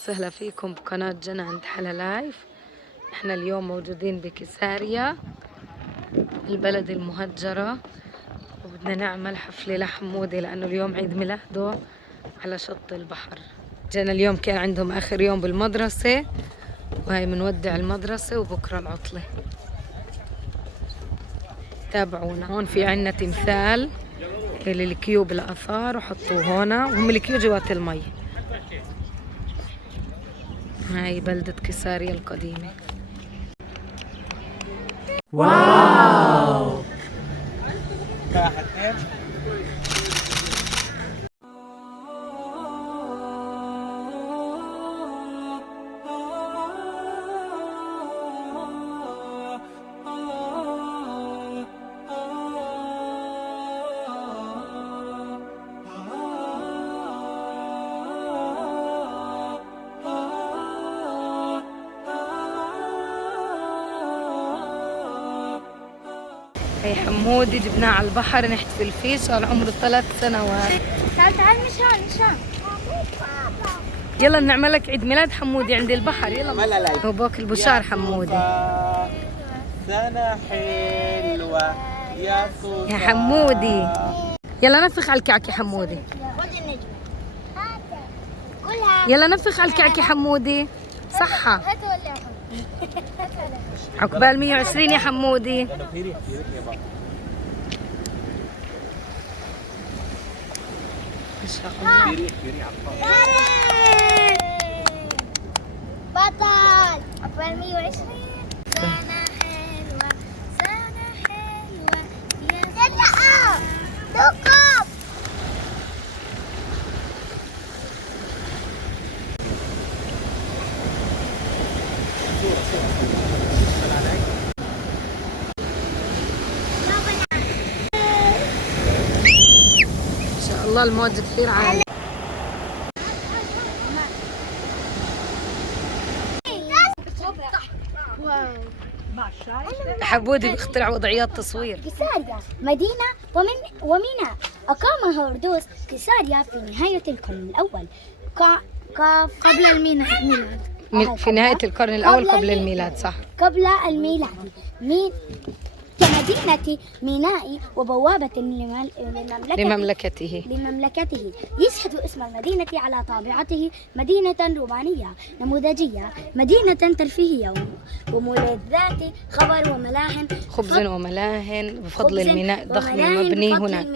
وسهلا فيكم بقناة جنى عند حلا لايف. احنا اليوم موجودين بكيساريا البلد المهجرة، وبدنا نعمل حفلة لحمودي لأنه اليوم عيد ميلاده على شط البحر. جنى اليوم كان عندهم آخر يوم بالمدرسة، وهي منودع المدرسة وبكرة العطلة. تابعونا. هون في عنا تمثال للكيوب الآثار وحطوه هنا، وهم الكيو جوات المي. هاي بلدة كيساريا القديمة. واو. هي حمودي جبناه على البحر نحتفل فيه، صار عمره 3 سنوات. تعال مشان يلا نعمل لك عيد ميلاد حمودي عند البحر. يلا هو باكل بشار حمودي. سنة حلوة يا حمودي، يلا نفخ على الكعك يا حمودي. خذ النجمة يلا نفخ على الكعك يا حمودي. صحة. هات ولا عقبال 120 يا حمودي. ما شاء الله. بطل عقبال 120 سنة حلوة سنة حلوة يلا دقب. ما شاء الله الموج كثير عالي. حمودي بيخترع وضعيات تصوير. كيساريا مدينة وميناء أقام هيرودوس كيساريا في نهاية القرن الأول قبل الميلاد. في نهاية القرن الأول قبل الميلاد. صح، قبل الميلاد. كمدينة ميناء وبوابة لمملكته. يشهد اسم المدينة على طابعته مدينة رومانية نموذجية، مدينة ترفيهية وملذات خبر وملاهن خبز وملاهن بفضل الميناء الضخم المبني هناك.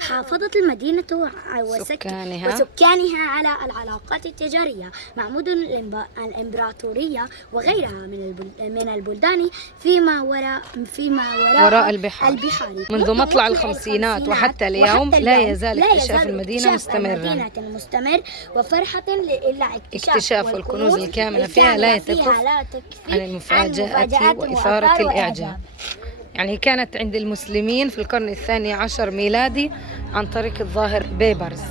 حافظت المدينة وسكانها على العلاقات التجارية مع مدن الإمبراطورية وغيرها من البلدان فيما وراء البحار. منذ مطلع الخمسينات وحتى اليوم لا يزال اكتشاف المدينة مستمرا. وفرحة اكتشاف الكنوز الكامنة فيها لا تكف عن المفاجآت وإثارة الإعجاب. يعني كانت عند المسلمين في القرن 12 ميلادي عن طريق الظاهر بيبرز.